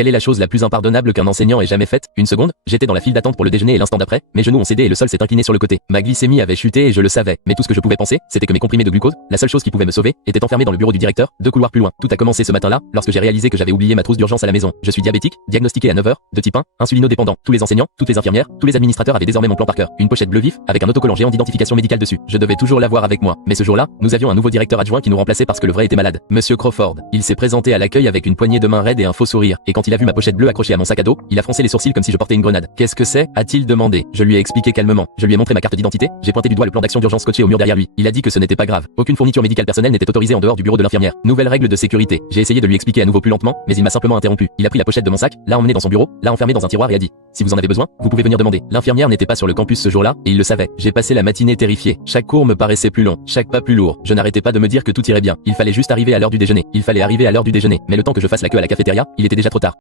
Quelle est la chose la plus impardonnable qu'un enseignant ait jamais faite? Une seconde, j'étais dans la file d'attente pour le déjeuner et l'instant d'après, mes genoux ont cédé et le sol s'est incliné sur le côté. Ma glycémie avait chuté et je le savais, mais tout ce que je pouvais penser, c'était que mes comprimés de glucose, la seule chose qui pouvait me sauver, étaient enfermés dans le bureau du directeur, 2 couloirs plus loin. Tout a commencé ce matin-là, lorsque j'ai réalisé que j'avais oublié ma trousse d'urgence à la maison. Je suis diabétique, diagnostiqué à 9 heures, de type 1, insulinodépendant. Tous les enseignants, toutes les infirmières, tous les administrateurs avaient désormais mon plan par cœur. Une pochette bleu vif, avec un autocollant géant d'identification médicale dessus. Je devais toujours l'avoir avec moi. Mais ce jour-là, nous avions un nouveau directeur adjoint qui nous remplaçait parce que le vrai était malade. Monsieur Crawford. Il s'est présenté à l'accueil avec une poignée de main raide et un faux sourire. Et quand il a vu ma pochette bleue accrochée à mon sac à dos, il a froncé les sourcils comme si je portais une grenade. Qu'est-ce que c'est? A-t-il demandé. Je lui ai expliqué calmement. Je lui ai montré ma carte d'identité. J'ai pointé du doigt le plan d'action d'urgence scotché au mur derrière lui. Il a dit que ce n'était pas grave. Aucune fourniture médicale personnelle n'était autorisée en dehors du bureau de l'infirmière. Nouvelle règle de sécurité. J'ai essayé de lui expliquer à nouveau plus lentement, mais il m'a simplement interrompu. Il a pris la pochette de mon sac, l'a emmené dans son bureau, l'a enfermé dans un tiroir et a dit: si vous en avez besoin, vous pouvez venir demander. L'infirmière n'était pas sur le campus ce jour-là, et il le savait. J'ai passé la matinée terrifié. Chaque cours me paraissait plus long, chaque pas plus lourd. Je n'arrêtais pas de me dire que tout irait bien. Il fallait juste arriver à l'heure du déjeuner. Mais le temps que je fasse la queue à la cafétéria, il était déjà trop tard.